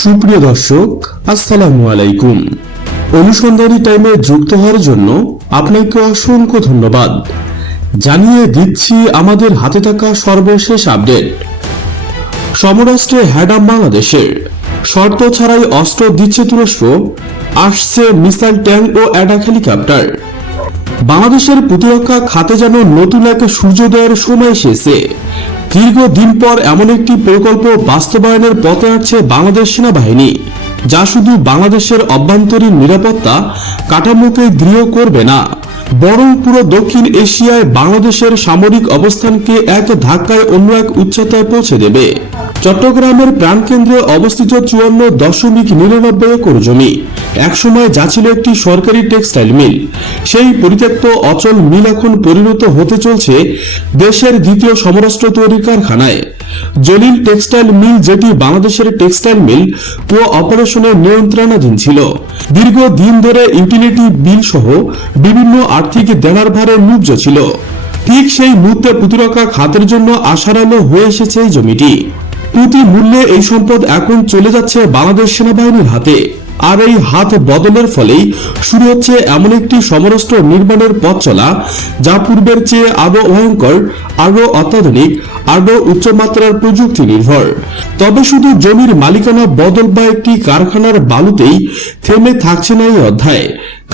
সুপ্রিয় দর্শক, আসসালামু আলাইকুম। অনুসন্ধানী টাইমে যুক্ত হওয়ার জন্য আপনাকে অসংখ্য ধন্যবাদ। জানিয়ে দিচ্ছি আমাদের হাতে থাকা সর্বশেষ আপডেট সমরাষ্ট্রে হ্যাডাম বাংলাদেশের। শর্ত ছাড়াই অস্ত্র দিচ্ছে তুরস্ক, আসছে মিসাইল ট্যাঙ্ক ও অ্যাডাক হেলিকপ্টার। বাংলাদেশের প্রতিরক্ষা খাতে যেন নতুন এক সূর্যোদয়ের সময় এসেছে। দীর্ঘদিন পর এমন একটি প্রকল্প বাস্তবায়নের পথে আসছে বাংলাদেশ সেনাবাহিনী, যা শুধু বাংলাদেশের অভ্যন্তরীণ নিরাপত্তা কাঠামোকে দৃঢ় করবে না, বরং পুরো দক্ষিণ এশিয়ায় বাংলাদেশের সামরিক অবস্থানকে এক ধাক্কায় অন্য এক উচ্চতায় পৌঁছে দেবে। চট্টগ্রামের প্রাণকেন্দ্রে অবস্থিত চুয়ান্ন দশমিক নিরানব্বই একর জমি। একসময় যা ছিল একটি সরকারি টেক্সটাইল মিল। সেই পরিত্যক্ত অচল মিল এখন পরিণত হতে চলছে দেশের দ্বিতীয় সমরাষ্ট্র তৈরির কারখানায়। জলিল টেক্সটাইল মিল, যেটি বাংলাদেশের টেক্সটাইল মিল, পুরো অপারেশনের নিয়ন্ত্রণাধীন ছিল। দীর্ঘ দিন ধরে ইউটিলিটি বিল সহ বিভিন্ন আর্থিক দেনার ভারে নুব্জ ছিল। ঠিক সেই মুহূর্তে প্রতিরক্ষা খাতের জন্য আশার আলো হয়ে এসেছে এই জমিটি। প্রতি মূল্যে এই সম্পদ এখন চলে যাচ্ছে বাংলাদেশ সেনাবাহিনীর হাতে। আর এই হাত বদলের ফলেই শুরু হচ্ছে এমন একটি সমরাস্ত্র নির্মাণের পথ চলা, যা পূর্বের চেয়ে আরও ভয়ঙ্কর আরও অত্যাধুনিক আরও উচ্চমাত্রার প্রযুক্তি নির্ভর। তবে শুধু জমির মালিকানা বদল বা একটি কারখানার বালুতেই থেমে থাকছে না এই অধ্যায়।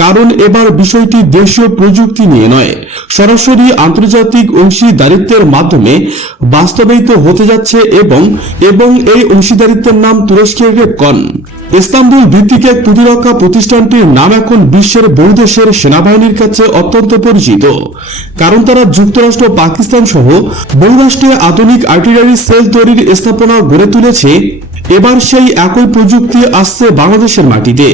কারণ এবার বিষয়টি দেশীয় প্রযুক্তি নিয়ে নয়, সরাসরি আন্তর্জাতিক অংশীদারিত্বের মাধ্যমে বাস্তবায়িত হতে যাচ্ছে এবং এবং এই অংশীদারিত্বের নাম তুরস্কের রেপকন। ইস্তাম্বুল ভিত্তিক এক প্রতিরক্ষা প্রতিষ্ঠানটির নাম এখন বিশ্বের বহু দেশের সেনাবাহিনীর কাছে অত্যন্ত পরিচিত। কারণ তারা যুক্তরাষ্ট্র, পাকিস্তান সহ বহুরাষ্ট্রে আধুনিক আর্টিলারি সেল তৈরির স্থাপনা গড়ে তুলেছে এবার সেই একই প্রযুক্তি আসছে বাংলাদেশের মাটিতে।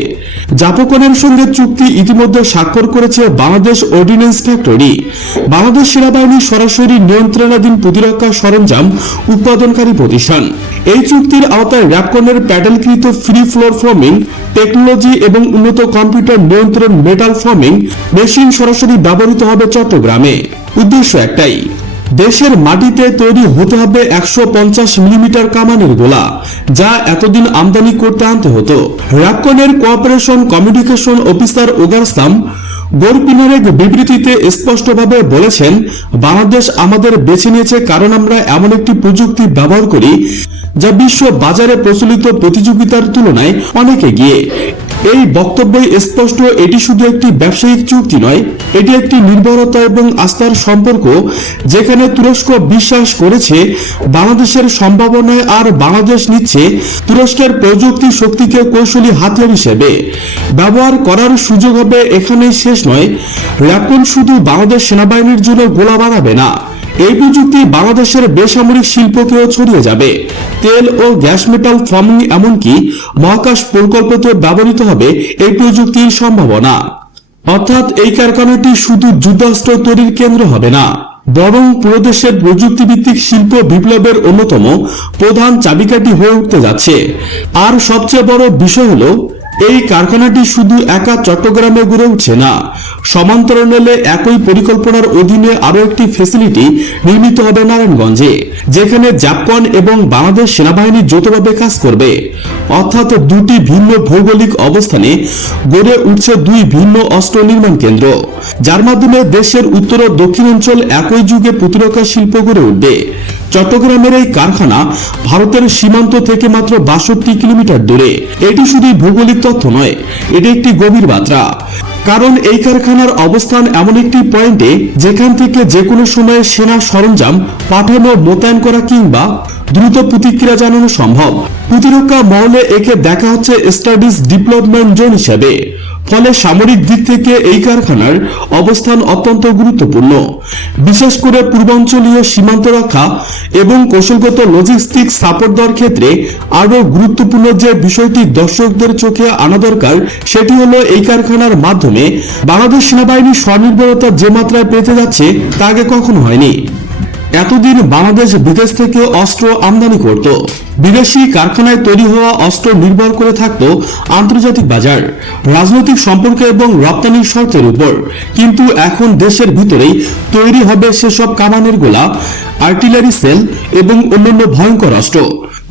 জাপকনের সঙ্গে চুক্তি ইতিমধ্যে স্বাক্ষর করেছে বাংলাদেশ অর্ডিন্যান্স ফ্যাক্টরি। বাংলাদেশ সেনাবাহিনী সরাসরি নিয়ন্ত্রণাধীন প্রতিরক্ষা সরঞ্জাম উৎপাদনকারী প্রতিষ্ঠান। এই চুক্তির আওতায় র্যাপকনের প্যাডেলকৃত ফ্রি ফ্লোর ফর্মিং, টেকনোলজি এবং উন্নত কম্পিউটার নিয়ন্ত্রণ মেটাল ফর্মিং মেশিন সরাসরি ব্যবহৃত হবে চট্টগ্রামে। উদ্দেশ্য একটাই দেশের মাটিতে তৈরি হতে হবে একশো পঞ্চাশ মিলিমিটার কামানের গোলা, যা এতদিন আমদানি করতে আনতে হতো। র্যাপকনের কোঅপারেশন কমিউনিকেশন অফিসার ওগারসাম গোরপিনের এক বিবৃতিতে স্পষ্টভাবে বলেছেন, বাংলাদেশ আমাদের বেছে নিয়েছে কারণ আমরা এমন একটি প্রযুক্তি ব্যবহার করি, যা বিশ্ব বাজারে প্রচলিত প্রতিযোগিতার তুলনায় অনেক এগিয়ে। এই বক্তব্যই স্পষ্ট, এটি শুধু একটি ব্যবসায়িক চুক্তি নয়, এটি একটি নির্ভরতা এবং আস্থার সম্পর্ক, যেখানে তুরস্ক বিশ্বাস করেছে, বাংলাদেশের সম্ভাবনায় আর বাংলাদেশ নিচ্ছে তুরস্কের প্রযুক্তি শক্তিকে কৌশলী হাতিয়ার হিসেবে। ব্যবহার করার সুযোগ হবে এখানেই শেষ নয় র্যাপন শুধু বাংলাদেশ সেনাবাহিনীর জন্য গোলা বাড়াবে না, এই প্রযুক্তি বাংলাদেশের বেসামরিক শিল্পকেও ছড়িয়ে যাবে। তেল ও গ্যাস মেটাল ফর্মিং এমনকি মহাকাশ প্রকল্পতে ব্যবহৃত হবে এই প্রযুক্তির সম্ভাবনা। অর্থাৎ এই কারখানাটি শুধু যুদ্ধাস্ত্র তৈরির কেন্দ্র হবে না বরং প্রদেশের দেশের প্রযুক্তিভিত্তিক শিল্প বিপ্লবের অন্যতম প্রধান চাবিকাঠি হয়ে উঠতে যাচ্ছে। আর সবচেয়ে বড় বিষয় হলো এই কারখানাটি শুধু একা চট্টগ্রামে গড়ে উঠছে না, সমান্তরালে একই পরিকল্পনার অধীনে আরও একটি ফেসিলিটি নির্মিত হবে নারায়ণগঞ্জে, যেখানে জাপান এবং বাংলাদেশ সেনাবাহিনী যৌথভাবে কাজ করবে। অর্থাৎ দুটি ভিন্ন ভৌগোলিক অবস্থানে গড়ে উঠছে দুই ভিন্ন অস্ত্র নির্মাণ কেন্দ্র, যার মাধ্যমে দেশের উত্তর ও দক্ষিণাঞ্চল একই যুগে প্রতিরক্ষা শিল্প গড়ে উঠবে। চট্টগ্রামের এই কারখানা ভারতের সীমান্ত থেকে মাত্র বাষট্টি কিলোমিটার দূরে। এটি শুধু ভৌগোলিক তথ্য নয়, এটি একটি গভীর বার্তা। কারণ এই কারখানার অবস্থান এমন একটি পয়েন্টে যেখান থেকে যে কোনো সময়ে সেনা সরঞ্জাম পাঠানো, মোতায়েন করা কিংবা দ্রুত প্রতিক্রিয়া জানানো সম্ভব। প্রতিরক্ষা মহলে একে দেখা হচ্ছে স্টাডিজ ডেভেলপমেন্ট জোন হিসেবে। ফলে সামরিক দিক থেকে এই কারখানার অবস্থান অত্যন্ত গুরুত্বপূর্ণ। বিশেষ করে পূর্বাঞ্চলীয় সীমান্ত রক্ষা এবং কৌশলগত লজিস্টিক সাপোর্ট দেওয়ার ক্ষেত্রে আরও গুরুত্বপূর্ণ যে বিষয়টি দর্শকদের চোখে আনা দরকার, সেটি হলো এই কারখানার মাধ্যমে বাংলাদেশ সেনাবাহিনীর স্বনির্ভরতা যে মাত্রায় পেতে যাচ্ছে তা আগে কখনো হয়নি। এতদিন বাংলাদেশ বিদেশ থেকে অস্ত্র আমদানি করত। বিদেশি কারখানায় তৈরি হওয়া অস্ত্র নির্ভর করে থাকত আন্তর্জাতিক বাজার, রাজনৈতিক সম্পর্ক এবং রপ্তানির শর্তের উপর। কিন্তু এখন দেশের ভিতরেই তৈরি হবে সেসব কামানের গোলা, আর্টিলারি সেল এবং অন্যান্য ভয়ঙ্কর অস্ত্র।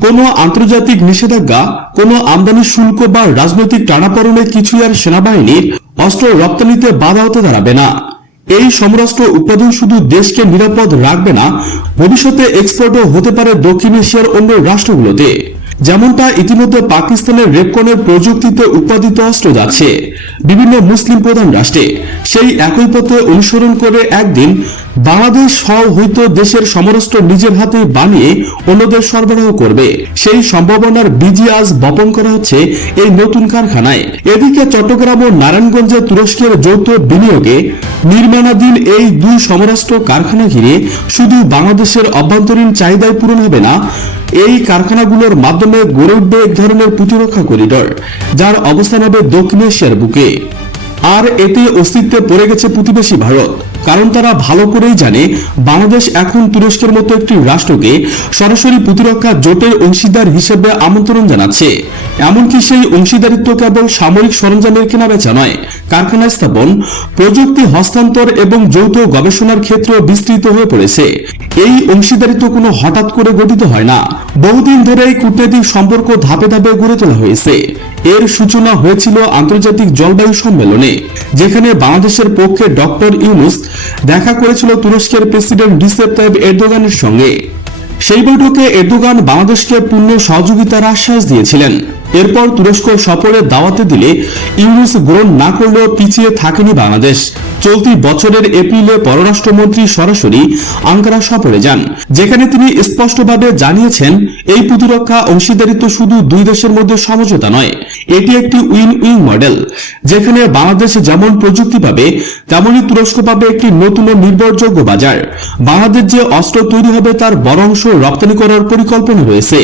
কোনো আন্তর্জাতিক নিষেধাজ্ঞা, কোনো আমদানি শুল্ক বা রাজনৈতিক টানাপড়নে কিছুই আর সেনাবাহিনীর অস্ত্র রপ্তানিতে বাধা হতে দাঁড়াবে না। এই সমরাস্ত্র উৎপাদন শুধু দেশকে নিরাপদ রাখবে না, ভবিষ্যতে এক্সপোর্টও হতে পারে দক্ষিণ এশিয়ার অন্য রাষ্ট্রগুলোতে। যেমনটা ইতিমধ্যে পাকিস্তানের রেপকনের প্রযুক্তিতে উৎপাদিত অস্ত্র যাচ্ছে। বিভিন্ন মুসলিম প্রধান রাষ্ট্রে সেই একই পথে অনুসরণ করে একদিন বাংলাদেশ সহ হয়তো দেশের সমরাস্ত্র নিজের হাতে বানিয়ে অন্যদের সরবরাহ করবে। সেই সম্ভাবনার বীজই আজ বপন করা হচ্ছে এই নতুন কারখানায়। এদিকে চট্টগ্রাম ও নারায়ণগঞ্জে তুরস্কের যৌথ বিনিয়োগে নির্মাণাধীন এই দুই সমরাষ্ট্র কারখানা ঘিরে শুধু বাংলাদেশের অভ্যন্তরীণ চাহিদাই পূরণ হবে না এই কারখানাগুলোর মাধ্যমে গড়ে উঠবে এক ধরনের প্রতিরক্ষা করিডর, যার অবস্থান হবে দক্ষিণ এশিয়ার বুকে। আর এতে অস্তিত্বে পড়ে গেছে প্রতিবেশী ভারত। কারণ তারা ভালো করেই জানে বাংলাদেশ এখন তুরস্কের মতো একটি রাষ্ট্রকে সরাসরি প্রতিরক্ষা জোটের অংশীদার হিসেবে আমন্ত্রণ জানাচ্ছে। এমনকি সেই অংশীদারিত্ব কেবল সামরিক সরঞ্জামের কেনাবেচা নয়, কারখানা স্থাপন, প্রযুক্তি হস্তান্তর এবং যৌথ গবেষণার ক্ষেত্র বিস্তৃত হয়ে পড়েছে। এই অংশীদারিত্ব কোনো হঠাৎ করে গঠিত হয় না। বহুদিন ধরেই কূটনৈতিক সম্পর্ক ধাপে ধাপে গড়ে তোলা হয়েছে। এর সূচনা হয়েছিল আন্তর্জাতিক জলবায়ু সম্মেলনে, যেখানে বাংলাদেশের পক্ষে ডক্টর ইউনুস দেখা করেছিল তুরস্কের প্রেসিডেন্ট রিসেপ তাইব এরদোগানের সঙ্গে। সেই বৈঠকে এরদোগান বাংলাদেশকে পূর্ণ সহযোগিতার আশ্বাস দিয়েছিলেন। এরপর তুরস্ক সফরে দাওয়াতে দিলে ইউনুস গ্রহণ না করলেও পিছিয়ে থাকেনি বাংলাদেশ। চলতি বছরের এপ্রিলে পররাষ্ট্রমন্ত্রী সরাসরি আঙ্কারা সফরে যান, যেখানে তিনি স্পষ্টভাবে জানিয়েছেন, এই প্রতিরক্ষা অংশীদারিত্ব শুধু দুই দেশের মধ্যে সমঝোতা নয়, এটি একটি উইন উইন মডেল, যেখানে বাংলাদেশ যেমন প্রযুক্তি পাবে তেমনি তুরস্ক পাবে একটি নতুন ও নির্ভরযোগ্য বাজার। বাংলাদেশ যে অস্ত্র তৈরি হবে তার বড় অংশ রপ্তানি করার পরিকল্পনা রয়েছে।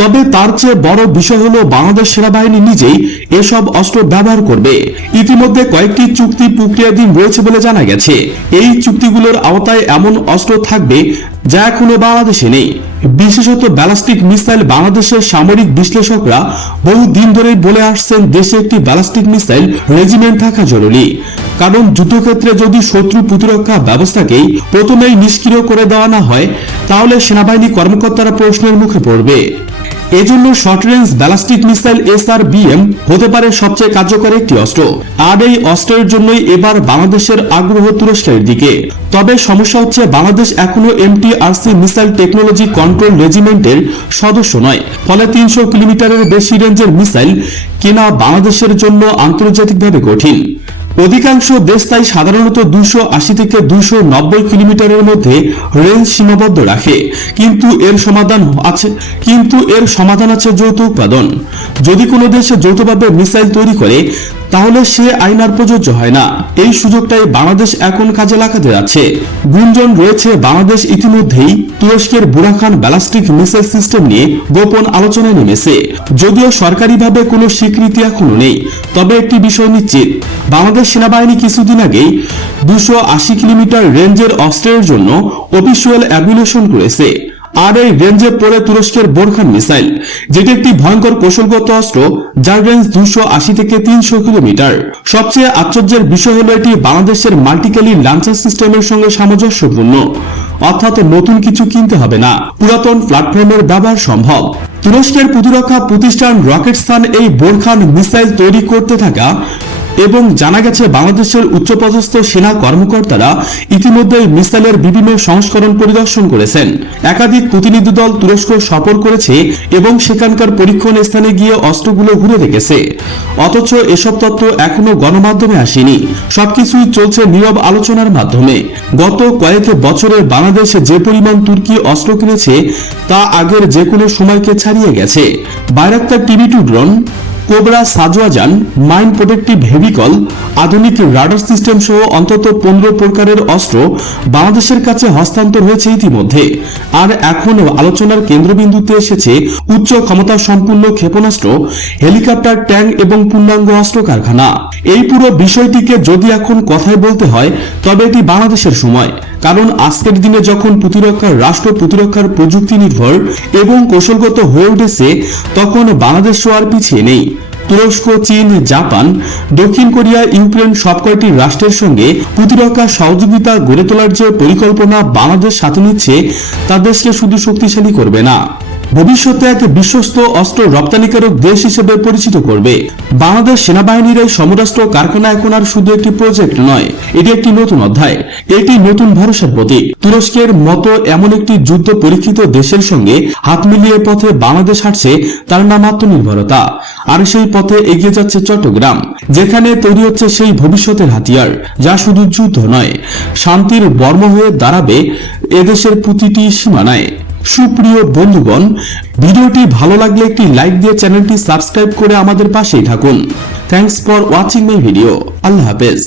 তবে তার চেয়ে বড় বিষয় হলো বাংলাদেশ সেনাবাহিনী নিজেই এসব অস্ত্র ব্যবহার করবে। ইতিমধ্যে কয়েকটি চুক্তি প্রক্রিয়াধীন রয়েছে বলে জানা গেছে। এই চুক্তিগুলোর আওতায় এমন অস্ত্র থাকবে যা এখনও বাংলাদেশে নেই। বিশেষত ব্যালাস্টিক মিসাইল বাংলাদেশের সামরিক বিশ্লেষকরা বহু দিন ধরেই বলে আসছেন দেশে একটি ব্যালাস্টিক মিসাইল রেজিমেন্ট থাকা জরুরি। কারণ যুদ্ধক্ষেত্রে যদি শত্রু প্রতিরক্ষা ব্যবস্থাকেই প্রথমেই নিষ্ক্রিয় করে দেওয়া না হয়, তাহলে সেনাবাহিনী কর্মকর্তারা প্রশ্নের মুখে পড়বে। এজন্য short range ballistic missile SR BM হতে পারে সবচেয়ে কার্যকর একটি অস্ত্র। আর এই অস্ত্রের জন্যই এবার বাংলাদেশের আগ্রহ তুরস্কের দিকে। তবে সমস্যা হচ্ছে বাংলাদেশ এখনও এমটিআরসি মিসাইল টেকনোলজি কন্ট্রোল রেজিমেন্টের সদস্য নয়। ফলে তিনশো কিলোমিটারের বেশি রেঞ্জের মিসাইল কেনা বাংলাদেশের জন্য আন্তর্জাতিকভাবে কঠিন। অধিকাংশ দেশ তাই সাধারণত দুশো আশি থেকে দুশো নব্বই কিলোমিটারের মধ্যে রেঞ্জ সীমাবদ্ধ রাখে। কিন্তু এর সমাধান আছে, কিন্তু এর সমাধান আছে যৌথ উৎপাদন। যদি কোনো দেশে যৌথভাবে মিসাইল তৈরি করে তাহলে সে আইন আর প্রযোজ্য হয় না। এই সুযোগটাই বাংলাদেশ এখন কাজে লাগাতে যাচ্ছে। গুঞ্জন রয়েছে বাংলাদেশ ইতিমধ্যেই তুরস্কের বুরাখান ব্যালাস্টিক মিসাইল সিস্টেম নিয়ে গোপন আলোচনায় নেমেছে। যদিও সরকারিভাবে কোনো স্বীকৃতি এখনও নেই, তবে একটি বিষয় নিশ্চিত। বাংলাদেশ সেনাবাহিনী কিছুদিন আগেই দুশো আশি কিলোমিটার রেঞ্জের অস্ত্রের জন্য অফিসিয়াল অ্যাবিলেশন করেছে। আর এই রেঞ্জে পড়ে তুরস্কের বোরখান মিসাইল, যেটি একটি ভয়ঙ্কর কৌশলগত অস্ত্র যার রেঞ্জ দুশো আশি থেকে তিনশো কিলোমিটার। সবচেয়ে আশ্চর্যের বিষয় হলো এটি বাংলাদেশের মাল্টিক্যালি লাঞ্চার সিস্টেমের সঙ্গে সামঞ্জস্যপূর্ণ। অর্থাৎ নতুন কিছু কিনতে হবে না। পুরাতন প্ল্যাটফর্মের ব্যবহার সম্ভব। তুরস্কের প্রতিরক্ষা প্রতিষ্ঠান রকেটসান এই বোরখান মিসাইল তৈরি করতে থাকা এবং জানা গেছে, বাংলাদেশের উচ্চপদস্থ সেনা কর্মকর্তারা ইতিমধ্যে মিসাইলের বিভিন্ন সংস্করণ পরিদর্শন করেছেন। একাধিক প্রতিনিধি দল তুরস্ক সফর করেছে এবং সেখানকার পরীক্ষণ স্থানে গিয়ে অস্ত্রগুলো ঘুরে দেখেছে। অথচ এসব তথ্য এখনও গণমাধ্যমে আসেনি। সবকিছুই চলছে নীরব আলোচনার মাধ্যমে। গত কয়েক বছরে বাংলাদেশ যে পরিমাণ তুর্কি অস্ত্র কিনেছে, তা আগের যে কোনো সময়কে ছাড়িয়ে গেছে। Bayraktar TB two drone Cobra সাজওয়াজান mine protective vehicle আধুনিক রাডার সিস্টেম সহ অন্তত পনেরো প্রকারের অস্ত্র বাংলাদেশের কাছে হস্তান্তর হয়েছে ইতিমধ্যে। আর এখন আলোচনার কেন্দ্রবিন্দুতে এসেছে উচ্চ ক্ষমতা সম্পূর্ণ ক্ষেপণাস্ত্র, হেলিকপ্টার, ট্যাঙ্ক এবং পূর্ণাঙ্গ অস্ত্র কারখানা এই পুরো বিষয়টিকে যদি এখন কথায় বলতে হয়, তবে এটি বাংলাদেশের সময়। কারণ আজকের দিনে যখন প্রতিরক্ষার রাষ্ট্র প্রতিরক্ষার প্রযুক্তি নির্ভর এবং কৌশলগত হয়ে উঠেছে, তখন বাংলাদেশ আর পিছিয়ে নেই। তুরস্ক, চীন, জাপান, দক্ষিণ কোরিয়া, ইউক্রেন সব কয়টি রাষ্ট্রের সঙ্গে প্রতিরক্ষা সহযোগিতা গড়ে তোলার যে পরিকল্পনা বাংলাদেশ সাথে নিচ্ছে, তা দেশকে শুধু শক্তিশালী করবে না। ভবিষ্যতে এক বিশ্বস্ত অস্ত্র রপ্তানিকারক দেশ হিসেবে পরিচিত করবে। বাংলাদেশ সেনাবাহিনীর এই সমরাস্ত্র কারখানা এখন আর শুধু একটি প্রজেক্ট নয়, এটি একটি নতুন অধ্যায়। এটি নতুন ভরসার প্রতীক। তুরস্কের মতো এমন একটি যুদ্ধ পরীক্ষিত দেশের সঙ্গে হাত মিলিয়ে পথে বাংলাদেশ হাঁটছে, তার নাম আত্মনির্ভরতা। আর সেই পথে এগিয়ে যাচ্ছে চট্টগ্রাম, যেখানে তৈরি হচ্ছে সেই ভবিষ্যতের হাতিয়ার, যা শুধু যুদ্ধ নয়, শান্তির বর্ম হয়ে দাঁড়াবে এদেশের প্রতিটি সীমানায়। সুপ্রিয় বন্ধুগণ, ভিডিওটি ভালো লাগলে একটি লাইক দিয়ে চ্যানেলটি সাবস্ক্রাইব করে আমাদের পাশেই থাকুন। Thanks for watching my video আল্লাহ হাফেজ।